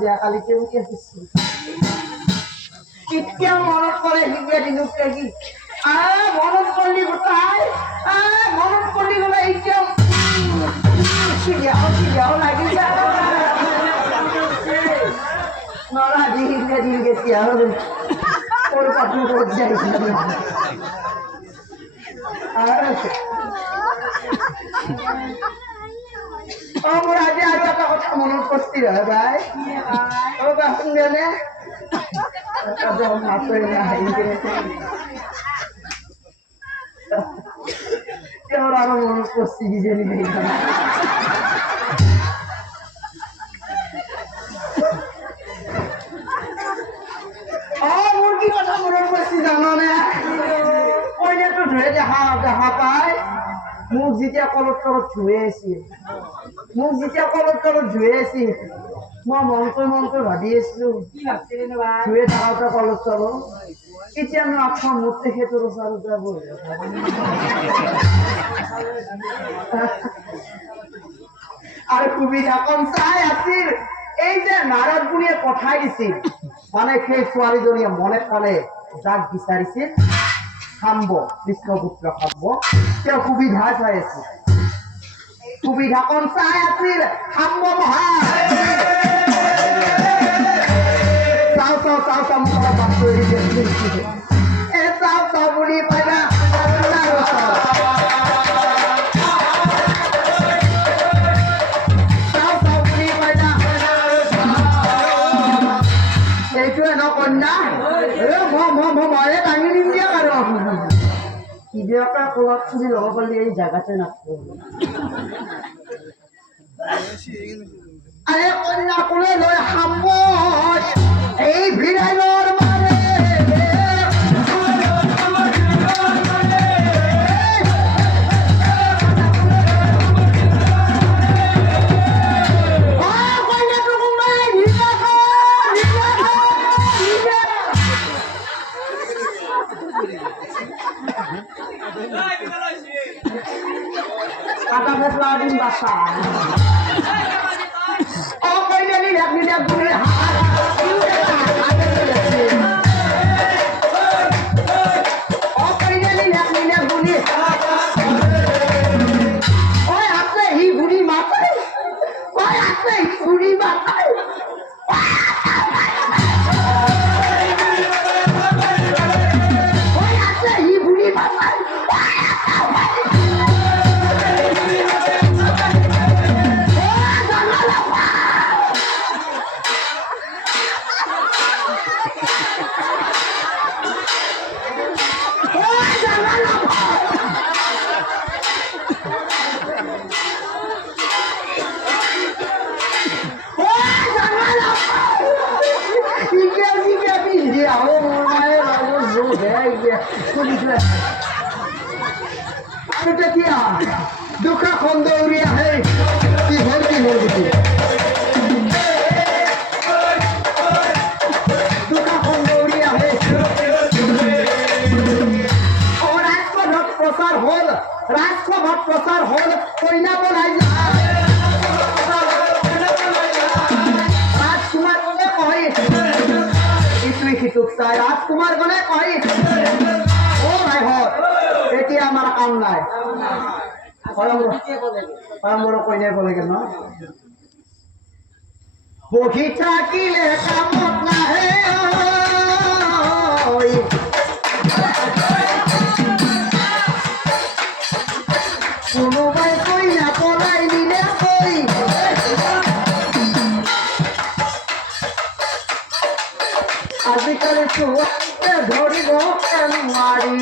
যে কালি কেউ কে দিচ্ছি ইতকে মনত করে হিগে দিনুক লাগি মনত করলি কোথায় মনত করলি বলে এইটা সিরিয়াও লাগি নরা হিগে দিন গেছি আর ওর কাপড় করে যাইছি আমার আজ একটা কথা মনে করছি রে ভাই ও কাকুন গেলে আরো মনে করছি কি জানি মুরগি কথা মনে করছি জানো না ওই যে একটু ধুয়ে দেখা পায় মুখ যেতিয়া কলত তলত ধুয়েছি মই মনকৈ ভাবি আছিলো ধুয়ে থাকাটা কলত তলত এতিয়া আমি আপনার মধ্যে খেতে যাব আর সুবিধা কম চাই আছিল এই যে নারদ বুলিয়ে পঠাই দিছিল মানে সেই ছোৱালীজনীয়ে মনে কলে যাক বিচাৰিছিল খাম্ব কৃষ্ণপুত্ৰ খাম্ব তেওঁ সুবিধা চাই আছিল সুবিধা কম চাই আছিল খাম্ব মহা চাও মোক বাদ কৰি এ চাও বুলি পাইবা এইটোৱে ন কন্যা ময়ে দাঙি দিম দিয়া আৰু কিবা কলাত ফুৰি ল'ব পাৰিলে এই জাগাতে নাথাকো আরে কন্যা কোলে লৈ খাম্ব এই ভিড়াইলৰ মানে kata betul din basa. Oh kaya ni lihat guni. Oh kaya ni lihat guni. Oh apa hi guni mata? Oh apa hi guni mata? Oh apa hi guni mata? दुखा खंदौरिया है कि भर्ती हो गई दुखा खंदौरिया है और राजकोट प्रसार होल कोयना बोलाई राजकुमार गणे कही इतुई खितुक चाই राजकुमार गणे कही ओ भाई हर এতিয়া আমার কাম নাই পরম্পরা কইনে বলে কেন বহি থাকিলে কামত নাহে কোনোবাই কইনা পলাই নিলে কই আজিকালি চুয়াতে ধরিব কেন মারি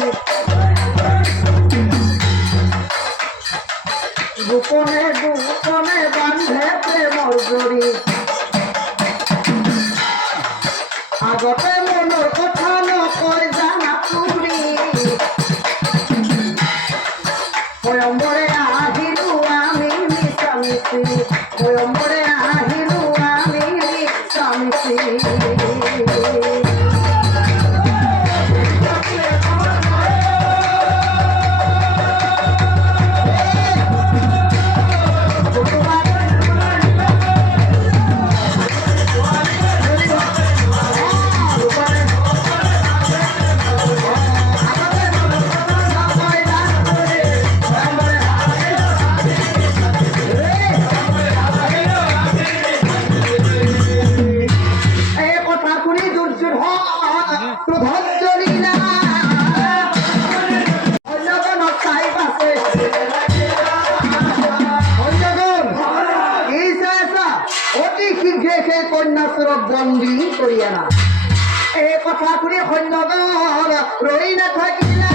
গোপনে বান্ধে প্রেমৰ জৰি আগতে মনৰ কথা নকয় জানা পুৰি স্বয়ম্বৰে আহিলো আমি মিছামিছি স্বয়ম্বৰে আহিলো আমি মিছামিছি কন্যাসুরক বন্দী করিয়া না এই কথা শুনি সৈন্যগণ ৰৈ নাথাকিলা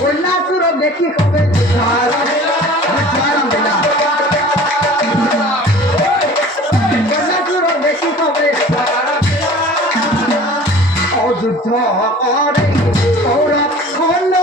কন্যাসুরক দেখি কবে কন্যাসুরক দেখি কবে অযুদ্ধ করে কৌরব খন্ড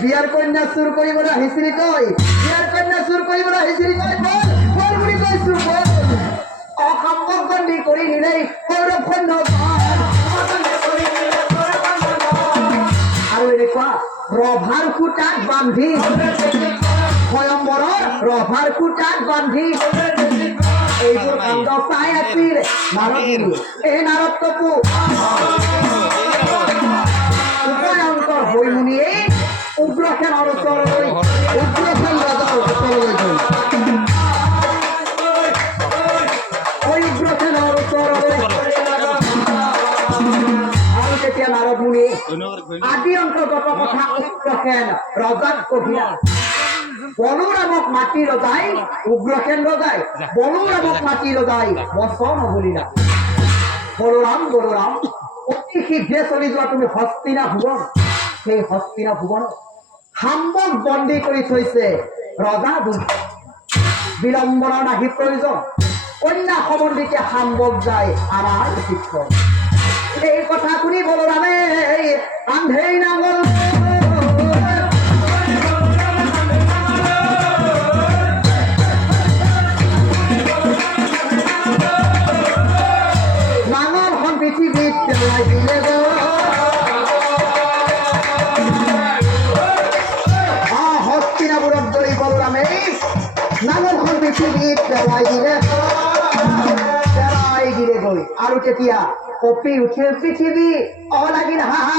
বিয়ার কন্যা চুর করিব না হিসিরি কই বিয়ার কন্যা চুর করিব না হিসিরি কই বল বলি কই চুর বল অসম্ভব বন্দী কৰি নিলেই কৌৰৱ সৈন্য আৰু এনেকুৱা ৰভাৰ খুটাত বান্ধি স্বয়ম্বৰৰ ৰভাৰ খুটাত বান্ধি এইবোৰ কাণ্ড চাই আছিল নাৰদ মুনি এই নাৰদ কপু উভয়ংকৰ হৈ মুনিয়ে উগ্ৰসেনৰ ওচৰলৈ উগ্ৰসেন ৰজাৰ ওচৰলৈ গ'ল উগ্ৰসেনৰ ওচৰলৈ আৰু তেতিয়া নাৰদ মুনি আদি অন্তৰ্গত কথা উগ্ৰসেন ৰজাক কহিলা বলৰামক মাতি ৰজাই উগ্ৰসেন ৰজাই বলৰামক মাতি ৰজাই বচন নবলিলা বলৰাম বলৰাম অতি শীঘ্ৰে চলি যোৱা তুমি হস্তিনা ভুৱন সেই হস্তিনা ভুৱন হাম্বক বন্দী কৰি থৈছে ৰজা বিলম্বনৰ নাহি প্ৰয়োজন কন্যা সম্বন্ধীকে হাম্বক যায় আমাৰ শিক্ষক এই কথা শুনি বলৰামে আন্ধেই নাঙল নাঙলখন পৃথিৱীত পেলাই দিলে হস্তিনাপুৰত গৈ বলৰামে নাঙলখন পৃথিৱীত পেলাই দিলে গৈ আৰু তেতিয়া কঁপি উঠিল পৃথিৱী লাগিল হাহা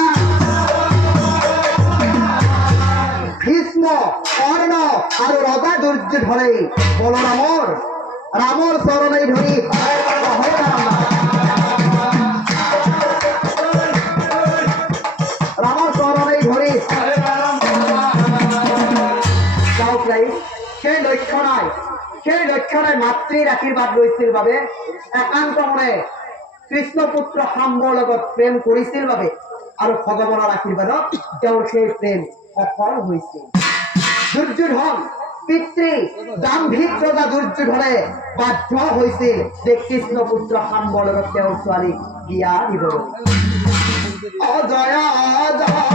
ভীষ্ম কৰ্ণ আৰু ৰজা দুৰ্যোধনে বলৰামৰ ৰামৰ চৰণে ধৰি ৰামৰ চৰণে ধৰি সেই লক্ষণাই মাতৃৰ আশীৰ্বাদ লৈছিল বাবে একান্ত মনে কৃষ্ণপুত্ৰ শাম্বৰ লগত প্ৰেম কৰিছিল বাবে আৰু ভগৱানৰ আশীৰ্বাদত তেওঁৰ সেই প্ৰেম সফল হৈছিল দুৰ্যোধন পিতৃ দাম্ভিক ৰজা দুৰ্যোধনে বাধ্য হৈছিল যে কৃষ্ণপুত্ৰ শাম্বৰ লগত তেওঁৰ ছোৱালীক বিয়া দিবলৈ অজয় অজয়